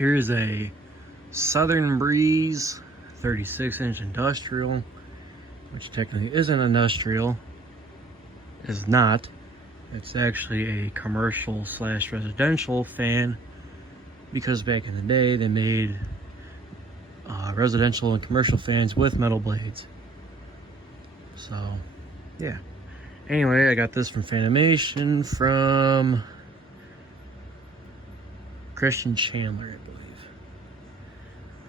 Here's a Southern Breeze 36-inch industrial, which technically isn't industrial. It's not. It's actually a commercial slash residential fan, because back in the day they made residential and commercial fans with metal blades. So yeah, anyway, I got this from Fanimation from Christian Chandler, I believe.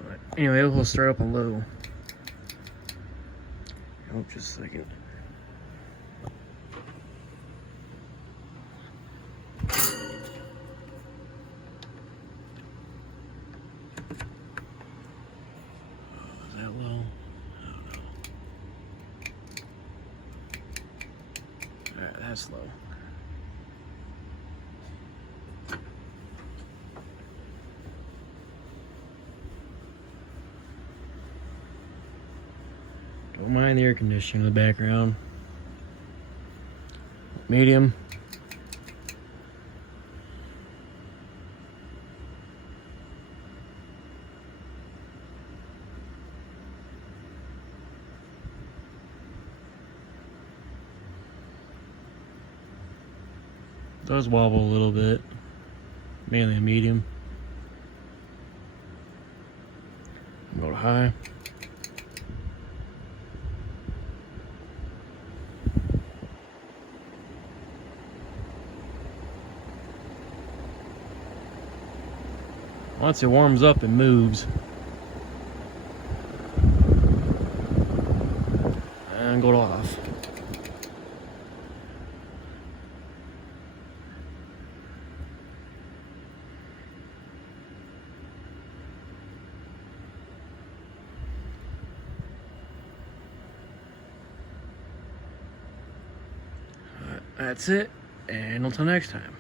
But anyway, we'll start up on low. Oh, just a second. Is that low? I don't know. Alright, that's low. Don't mind the air conditioning in the background. Medium. Does wobble a little bit. Mainly a medium. Go to high. Once it warms up, it moves. And go off. That's it, and until next time.